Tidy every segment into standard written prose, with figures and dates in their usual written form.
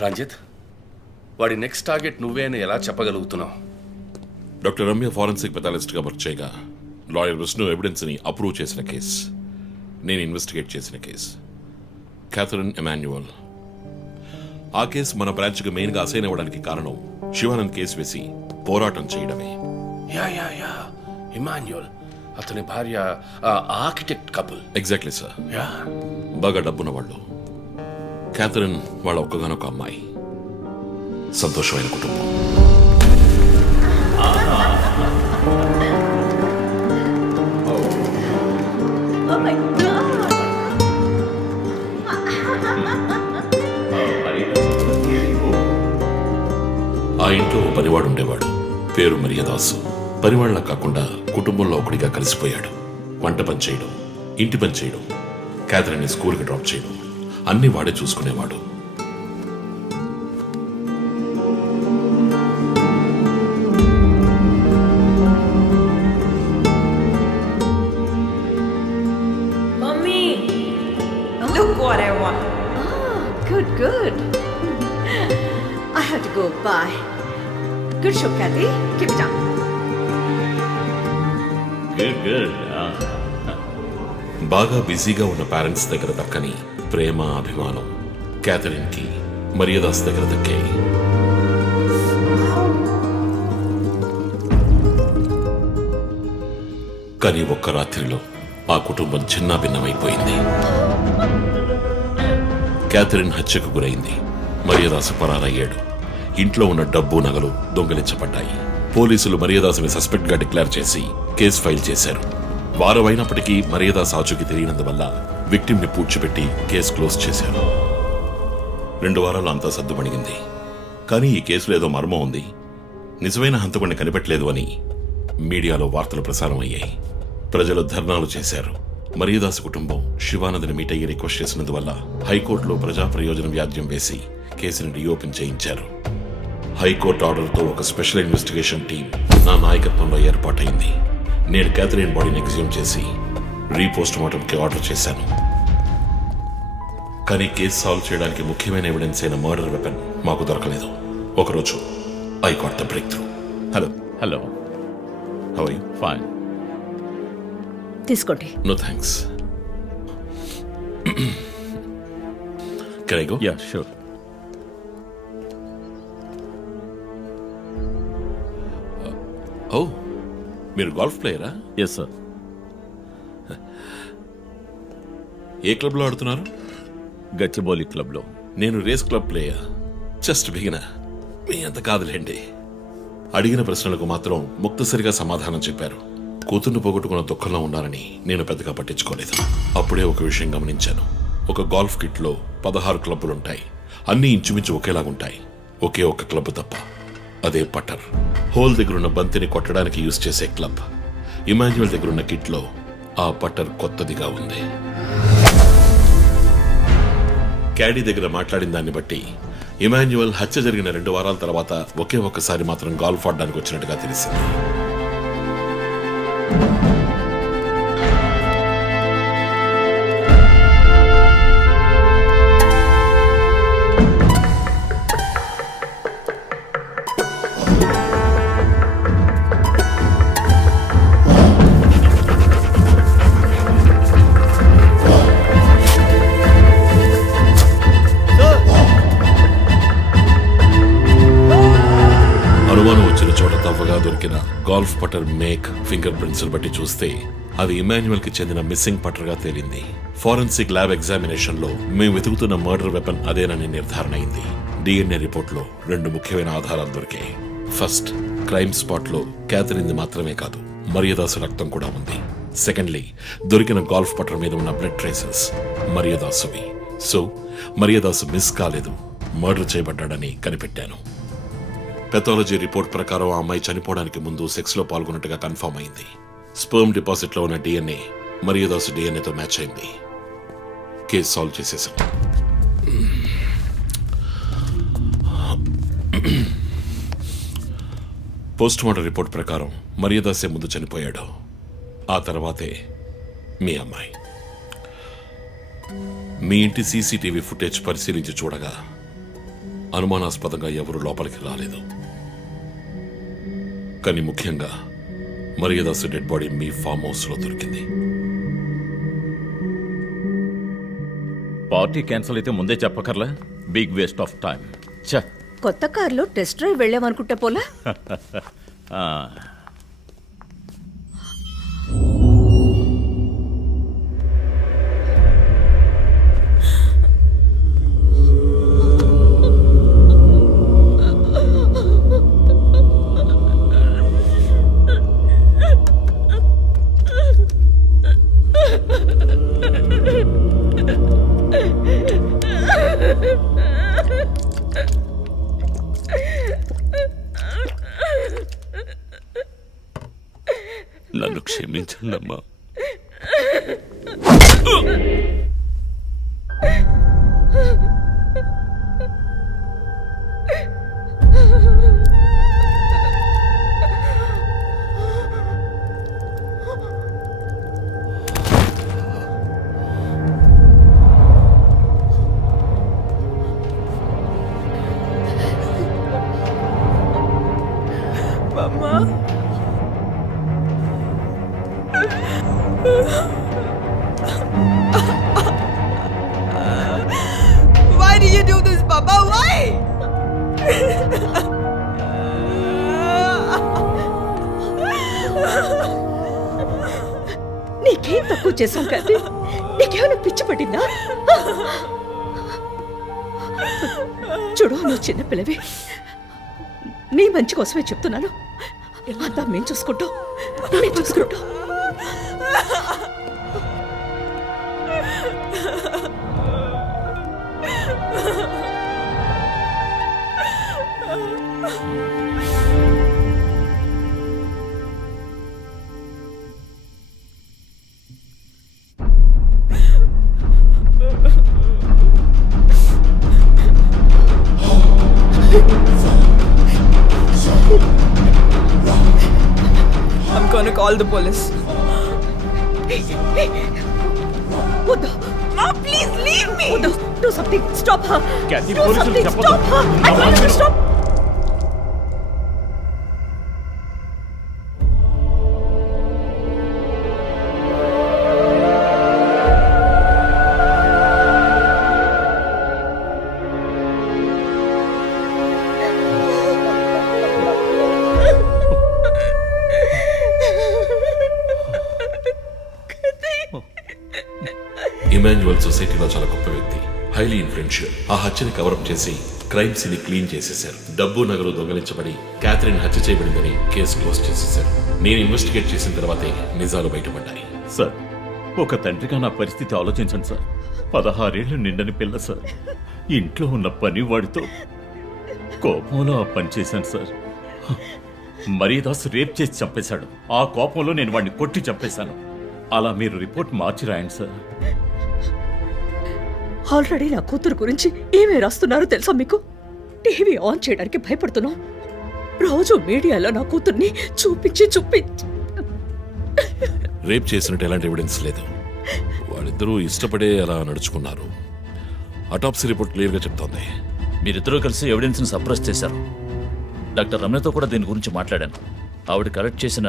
రంజిత్, వాడి next target నువ్వే అని ఎలా చెప్పగలుగుతున్నావు? డాక్టర్ రమ్య ఫారెన్సిక్ పెథాలజిస్ట్గా వర్క్ చేయగా లాయర్ విష్ణు ఎవిడెన్స్ని అప్రూవ్ చేసిన కేస్, నేను ఇన్వెస్టిగేట్ చేసిన కేస్. Catherine Emmanuel. ఆ కేసు మన బ్రాంచ్కి మెయిన్గా అసైన్ అవ్వడానికి కారణం శివానంద్ కేసు వేసి పోరాటం చేయడమే. యా యా యా ఇమాన్యుయల్, అతని భార్య architect couple. Exactly sir. Yeah, బాగా డబ్బున్న వాళ్ళు. క్యాథరిన్ వాళ్ళ ఒక్కగానొక అమ్మాయి. సంతోషమైన కుటుంబం. Oh my God! ఆ ఇంట్లో ఓ పనివాడు ఉండేవాడు, పేరు మరియదాసు. పనివాళ్ళ కాకుండా కుటుంబంలో ఒకడిగా కలిసిపోయాడు. వంట పని చేయడం, ఇంటి పని చేయడం, క్యాథరిన్ని స్కూల్కి డ్రాప్ చేయడం అన్నీ వాడే చూసుకునేవాడు. Mommy! Look what I want. Oh, good, good. I have to go. Bye. Good show, Kathy. Keep it up. Good. బాగా బిజీగా ఉన్న పేరెంట్స్ దగ్గర దక్కని ప్రేమ, అభిమానం క్యాథరిన్కి మరియదాస్ దగ్గర దక్కాయి. కానీ ఒక్క రాత్రిలో ఆ కుటుంబం చిన్నాభిన్నమైపోయింది. క్యాథరిన్ హత్యకు గురైంది. మరియదాసు పరారయ్యాడు. ఇంట్లో ఉన్న డబ్బు, నగలు దొంగిలించబడ్డాయి. పోలీసులు మరియదాసుని సస్పెక్ట్ గా డిక్లేర్ చేసి కేసు ఫైల్ చేశారు. వారం అయినప్పటికీ మరియదాస్ ఆచూకీ తెలియనందువల్ల విక్టిమ్ ని పూడ్చిపెట్టి కేసు క్లోజ్ చేశారు. 2 వారాలు అంతా సర్దుమణిగింది. కానీ ఈ కేసులో ఏదో మర్మం ఉంది, నిజమైన హంతకుడిని కనిపెట్టలేదు అని మీడియాలో వార్తలు ప్రసారం అయ్యాయి. ప్రజలు ధర్నాలు చేశారు. మరియదాస్ కుటుంబం శివానంద్ని మీట్ అయ్యి రిక్వెస్ట్ చేసినందువల్ల హైకోర్టులో ప్రజా ప్రయోజన వ్యాజ్యం వేసి కేసుని రీఓపెన్ చేయించారు. హైకోర్టు ఆర్డర్తో ఒక స్పెషల్ ఇన్వెస్టిగేషన్ టీం నా నాయకత్వంలో ఏర్పాటైంది. నేను క్యాథరిన్ బాడీని ఎగ్జ్యూమ్ చేసి రీపోస్ట్ మార్టంకి ఆర్డర్ చేశాను. కానీ కేసు సాల్వ్ చేయడానికి ముఖ్యమైన ఎవిడెన్స్ అయిన మర్డర్ వెపన్ మాకు దొరకలేదు. ఒకరోజు I got the breakthrough. Hello. How are you? Fine. తీసుకోండి. No thanks. Can I go? Yeah, sure. Oh, మీరు గోల్ఫ్ ప్లేయరా? Yes, sir. ఏ క్లబ్లో ఆడుతున్నారు? గచ్చిబౌలి క్లబ్లో. నేను race club player. Just beginner. మీ అంత కాదులేండి. అడిగిన ప్రశ్నలకు మాత్రం ముక్తసరిగా సమాధానం చెప్పారు. కూతుర్ని పోగొట్టుకున్న దుఃఖంలో ఉన్నారని నేను పెద్దగా పట్టించుకోలేదు. అప్పుడే ఒక విషయం గమనించాను. ఒక గోల్ఫ్ కిట్లో 16 క్లబ్బులుంటాయి. అన్నీ ఇంచుమించు ఒకేలాగుంటాయి. ఒకే ఒక్క క్లబ్ తప్ప, అదే పట్టర్. హోల్ దగ్గరున్న బంతిని కొట్టడానికి యూజ్ చేసే క్లబ్. ఇమాన్యువల్ దగ్గరున్న కిట్లో ఆ పట్టర్ కొత్తదిగా ఉంది. క్యాడీ దగ్గర మాట్లాడిన దాన్ని బట్టి ఇమాన్యువల్ హత్య జరిగిన 2 వారాల తర్వాత ఒకే ఒక్కసారి మాత్రం గాల్ఫ్ ఆడడానికి వచ్చినట్టుగా తెలిసింది. అనుమానం వచ్చిన చోట తవ్వగా దొరికిన గాల్ఫ్ పట్టర్ మేక్, ఫింగర్ ప్రింట్స్ బట్టి చూస్తే అది ఇమాన్యువల్ కి చెందిన మిస్సింగ్ పట్టర్ గా తేలింది. ఫోరెన్సిక్ ల్యాబ్ ఎగ్జామినేషన్ లో మేము వెతుకుతున్న మర్డర్ వెపన్ అదేనని నిర్ధారణ అయింది. డిఎన్ఏ రిపోర్ట్ లో 2 ముఖ్యమైన ఆధారాలు దొరికాయి. ఫస్ట్, క్రైమ్ స్పాట్ లో క్యాథరిన్ మాత్రమే కాదు, మరియదాసు రక్తం కూడా ఉంది. సెకండ్లీ, దొరికిన గాల్ఫ్ పట్టర్ మీద ఉన్న బ్లడ్ ట్రేసెస్ మరియదాసువి. సో మరియదాసు మిస్ కాలేదు, మర్డర్ చేయబడ్డాడని కనిపెట్టాను. పెథాలజీ రిపోర్ట్ ప్రకారం ఆ అమ్మాయి చనిపోవడానికి ముందు సెక్స్ లో పాల్గొన్నట్టుగా కన్ఫర్మ్ అయింది. స్పర్మ్ డిపాజిట్ లో ఉన్న డిఎన్ఏ మరియదాసు డిఎన్ఏతో మ్యాచ్ అయింది. కేసు సాల్వ్ చేసేసాం. పోస్ట్ మార్టం రిపోర్ట్ ప్రకారం మరియదాసే ముందు చనిపోయాడు. ఆ తర్వాతే మీ అమ్మాయి. మీ ఇంటి సీసీటీవీ ఫుటేజ్ పరిశీలించి చూడగా అనుమానాస్పదంగా ఎవరు లోపలికి రాలేదు. కానీ ముఖ్యంగా మరియదాసు డెడ్ బాడీ మీ ఫామ్ హౌస్ లో దొరికింది. పార్టీ క్యాన్సిల్ అయితే ముందే చెప్పకర్లా? Big waste of time. ఛ! కొత్త కార్లో టెస్ట్ డ్రైవ్ వెళ్ళామనుకుంటే పోలా. ఆ, నన్ను క్షమించండి అమ్మా. Why did you do this, Papa? Why? నీకేం తక్కువ చేసాం కదా? నీకేమైనా పిచ్చి పట్టిందా? చూడు, నువ్వు చిన్నపిల్లవి. నీ మంచి కోసమే చెప్తున్నాను. అంతా మేము చూసుకుంటాం. I'm gonna call the police. వద్దు. Mom, please leave me. వద్దు. Do something. Stop her. Kathy, Do పోలీసులు something. చెప్పొద్దు. Stop her. I told you to stop. Emmanuel సొసైటీలో చాలా గొప్ప వ్యక్తి, హైలీ ఇన్ఫ్లుయెన్షియల్. ఆ హత్యని కవరప్ చేసి క్రైమ్ సీన్ క్లీన్ చేసేశారు. డబ్బు నగలు దొంగలించబడి క్యాథరిన్ హత్య చేయబడిందని కేసు క్లోజ్ చేసేశారు. నేను ఇన్వెస్టిగేట్ చేసిన తర్వాతే నిజాలు బయటపడ్డాయి. సార్, ఒక తండ్రిగా నా పరిస్థితి ఆలోచించండి సార్. 16 ఏళ్లు నిండని పిల్ల సార్. ఇంట్లో ఉన్న పని వాడితో కోపంలో ఆ పని చేశాను సార్. మరియదాస్ రేప్ చేసి చంపేశాడు. ఆ కోపంలో నేను వాడిని కొట్టి చంపేశాను. అలా మీరు రిపోర్ట్ మార్చి రాయండి సార్. ఆల్రెడీ నా కూతురు గురించి ఏమేమి రాస్తున్నారో తెలుసా మీకు? టీవీ ఆన్ చేయడానికి భయపడుతున్నాం. రోజు మీడియాలో నా కూతుర్ని చూపించి రేప్ చేసినట్టు ఎలాంటి ఎవిడెన్స్ లేదు. వాళ్ళిద్దరూ ఇష్టపడే అలా నడుచుకున్నారు. అటాప్సీ రిపోర్ట్ క్లియర్గా చెప్తోంది. మీరిద్దరూ కలిసి ఎవిడెన్స్ని సప్రెస్ చేశారు. డాక్టర్ రమణతో కూడా దీని గురించి మాట్లాడాను. ఆవిడ కలెక్ట్ చేసిన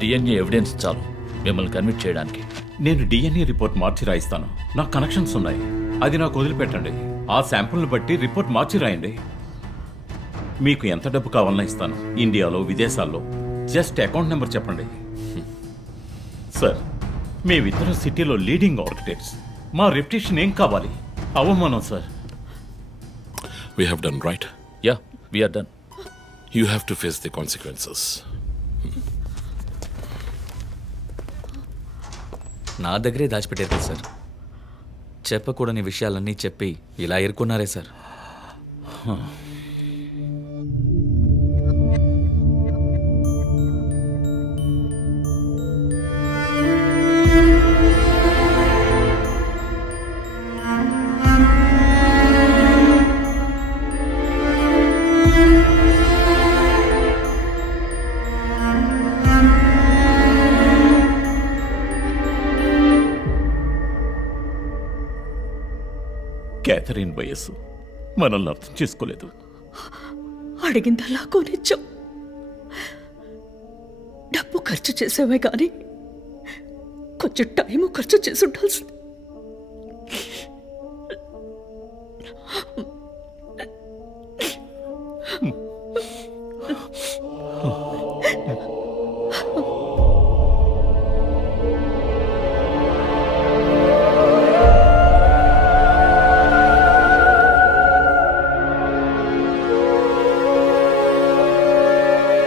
డిఎన్ఏ ఎవిడెన్స్ చాలు మిమ్మల్ని కన్విక్ట్ చేయడానికి. నేను డిఎన్ఏ రిపోర్ట్ మార్చి రాయిస్తాను. నాకు కనెక్షన్స్ ఉన్నాయి. అది నాకు వదిలిపెట్టండి. ఆ శాంపుల్ని బట్టి రిపోర్ట్ మార్చి రాయండి. మీకు ఎంత డబ్బు కావాలన్నా ఇస్తాను. ఇండియాలో, విదేశాల్లో. జస్ట్ అకౌంట్ నెంబర్ చెప్పండి. సార్, మేమిద్దరం సిటీలో లీడింగ్ ఆర్కిటెక్ట్స్. మా రెప్యుటేషన్ ఏం కావాలి? అవమానం sir. We have done right. Yeah, we're done. You have to face the consequences. నా దగ్గరే దాచిపెట్టారు కదా సార్. చెప్పకూడని విషయాలన్నీ చెప్పి ఇలా ఇరుక్కున్నారే సార్. క్యాథరిన్ వయస్సు మనల్ని అర్థం చేసుకోలేదు. అడిగిందల్లా కొనిచ్చాం. డబ్బు ఖర్చు చేసామే కానీ కొంచెం టైము ఖర్చు చేసి ఉండాల్సింది.